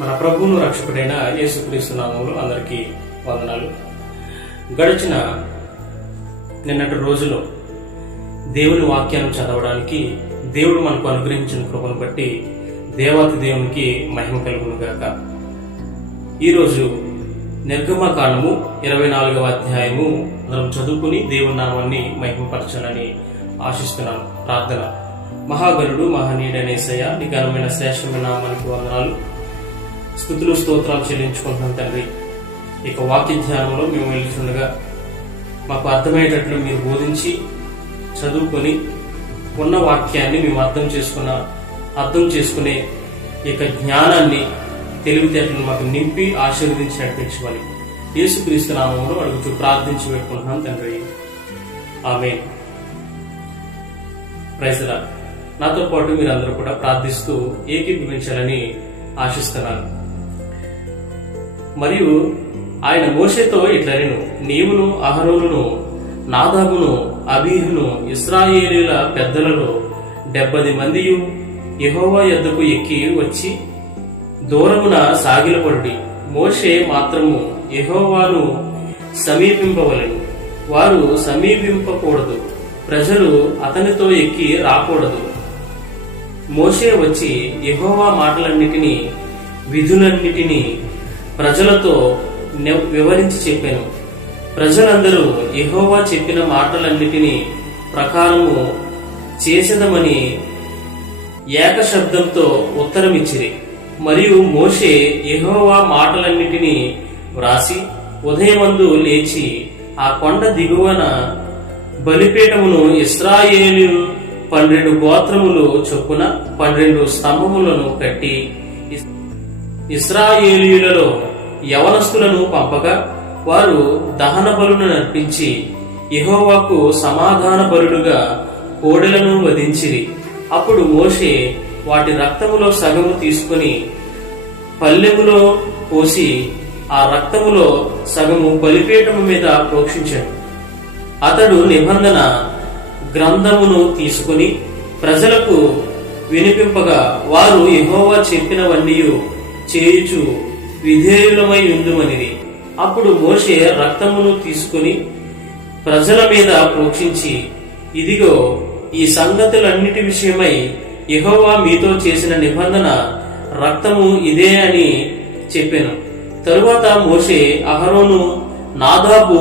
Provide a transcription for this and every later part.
మన ప్రభువును రక్షకుడైన యేసుక్రీస్తు నామములో అందరికీ వందనాలు. గడిచిన నిన్నటి రోజులో దేవుని వాక్యాన్ని చదవడానికి దేవుడు మనకు అనుగ్రహించిన కృపను బట్టి దేవాతి దేవునికి మహిమ కలుగును గాక. ఈరోజు నిర్గమకాండము 24వ అధ్యాయము మనం చదువుకుని దేవుని నామాన్ని మహిమపరచాలని ఆశిస్తున్నాను. ప్రార్థన. మహాగణుడు మహనీయుడైన యేసయ్య, నీ ఘనమైన శ్రేష్టమైన నామానికి వందనాలు, స్తుతులు స్తోత్రాలు చెల్లించుకుంటున్నాం తండ్రి. ఇక వాక్య ధ్యానంలో మేము వెళ్తుండగా మాకు అర్థమయ్యేటట్లు మీరు బోధించి చదువుకొని ఉన్న వాక్యాన్ని మేము అర్థం చేసుకునే ఇక జ్ఞానాన్ని తెలివితేటలను మాకు నింపి ఆశీర్వదించి నడిపించమని యేసుక్రీస్తు నామములో అడుగుతూ ప్రార్థించి పెట్టుకుంటున్నాం తండ్రి. ఆమేన్. Praise the Lord. నాతో పాటు మీరందరూ కూడా ప్రార్థిస్తూ ఏకీభవించాలని ఆశిస్తున్నాను. మరియు ఆయన మోషేతో ఇట్లనెను, నీవును అహరోనును నాదాబును అబీహును ఇశ్రాయేలీల పెద్దలలో 70 మందియు యెహోవా యొద్దకు ఎక్కి వచ్చి దూరమున సాగిలపడుడి. మోషే మాత్రము యెహోవాను సమీపింపవలెను, వారు సమీపింపకూడదు, ప్రజలు అతనితో ఎక్కి రాకూడదు. మోషే వచ్చి యెహోవా మాటలన్నిటినీ విధులన్నిటినీ ప్రజలతో వివరించి చెప్పాను. ప్రజలందరూ యెహోవా చెప్పిన మాటలన్నిటినీ ప్రకారము చేసేదమని ఏకశబ్దంతో ఉత్తరమిచ్చిరి. మరియు మోషే యెహోవా మాటలన్నిటినీ వ్రాసి ఉదయమందు లేచి ఆ కొండ దిగువన బలిపీఠమును ఇశ్రాయేలు 12 గోత్రములు చొప్పున 12 స్తంభములను కట్టి ఇశ్రాయేలీయులలో యవనస్తులను పంపగా వారు దహన బలులను నర్పించి యెహోవాకు సమాధాన బలులుగా కోడెలను వధించిరి. అప్పుడు మోషే వాటి రక్తములో సగము తీసుకుని పల్లెములో పోసి ఆ రక్తములో సగము బలిపీఠము మీద ప్రోక్షించాడు. అతడు నిబంధన గ్రంథమును తీసుకుని ప్రజలకు వినిపింపగా వారు యెహోవా చెప్పినవన్నీ చేయుచు విధేయులమై ఉండుమనిది. అప్పుడు మోషే రక్తమును తీసుకుని ప్రజల మీద ప్రోక్షించి, ఇదిగో ఈ సంగతులన్నిటి విషయమై యెహోవా మీతో చేసిన నిబంధన రక్తము ఇదే అని చెప్పెను. తరువాత మోషే అహరోను నాదాబు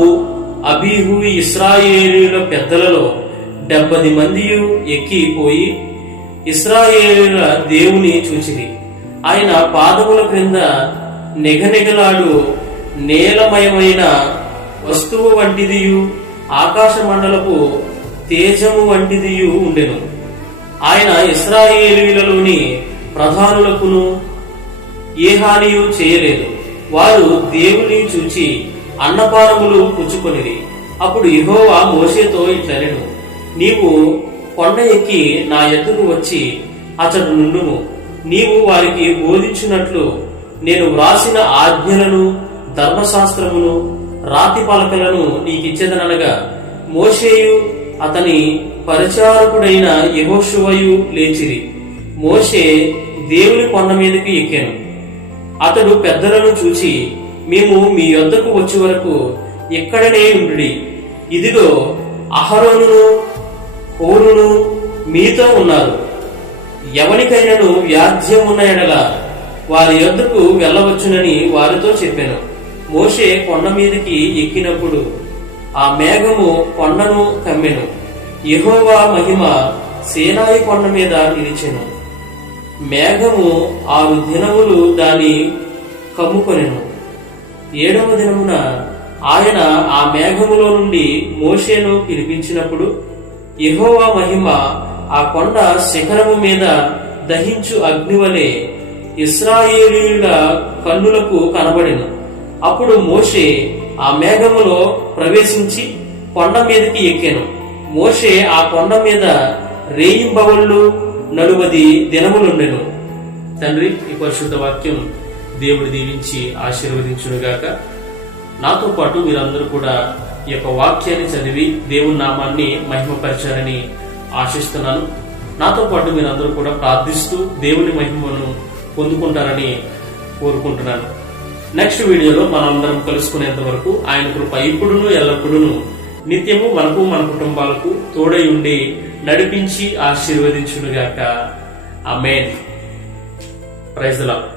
అబీహు ఇశ్రాయేలీయుల పెద్దలలో 70 మందియు ఎక్కిపోయి ఇశ్రాయేలీయుల దేవుని చూచిరి. ఆయన పాదముల క్రింద నిగనిగలాడు నీలమయమైన వస్తువు వంటిదియు ఆకాశ మండలపు తేజము వంటిదియు ఉండెను. ఆయన ఇశ్రాయేలీయులలోని ప్రధానులకును ఏ హానియు చేయలేదు. వారు దేవుని చూచి అన్నపానములు పుచ్చుకొనిరి. అప్పుడు యెహోవా మోషేతో ఇట్లనెను, నీవు కొండ ఎక్కి నా ఎద్దుకు వచ్చి అతడు నుండుము. నీవు వారికి బోధించినట్లు నేను వ్రాసిన ఆజ్ఞలను ధర్మశాస్త్రమును రాతి పలకలను నీకిచ్చేదనగా మోషేయు అతని పరిచారకుడైన యెహోషువయు లేచిరి. మోషే దేవుని కొండ మీదకి ఎక్కాను. అతడు పెద్దలను చూచి, మేము మీ యొద్దకు వచ్చే వరకు ఇక్కడనే ఉండుడి. ఇదిగో అహరోనును హూరును మీతో ఉన్నారు. ఎవనికైనను వ్యాజ్యమున్న ఎడల వారి యొద్దకు వెళ్ళవచ్చునని వారితో చెప్పాను. మోషే కొండ మీదకి ఎక్కినప్పుడు ఆ మేఘము కొండను కమ్మెను. యెహోవా మహిమ సీనాయి కొండ మీద నిలిచెను. మేఘము 6 దినములు దాని కమ్ముకొనెను. 7వ దినమున ఆయన ఆ మేఘములో నుండి మోషేను పిలిపించినప్పుడు యెహోవా మహిమ ఆ కొండ శిఖరము మీద దహించు అగ్నివలే ఇశ్రాయేలీయుల కన్నులకు కనబడెను. అప్పుడు మోషే ఆ మేఘములో ప్రవేశించి కొండ మీదకి ఎక్కాను. మోషే ఆ కొండ మీద రేయింబవళ్ళు 40 దినములుండెను. తండ్రి, ఈ పరిశుద్ధ వాక్యం దేవుడు దీవించి ఆశీర్వదించునుగాక. నాతో పాటు మీరందరూ కూడా ఈ యొక్క వాక్యాన్ని చదివి దేవుని నామాన్ని మహిమపరచాలని ఆశిస్తున్నాను. నాతో పాటు మీరందరూ కూడా ప్రార్థిస్తూ దేవుని మహిమను పొందుకుంటారని కోరుకుంటున్నాను. నెక్స్ట్ వీడియోలో మనందరం కలుసుకునేంత వరకు ఆయన కృప ఇప్పుడును ఎల్లప్పుడూను నిత్యము మనకు మన కుటుంబాలకు తోడై ఉండి నడిపించి ఆశీర్వదించునుగాక. ఆమేన్. Praise the lord.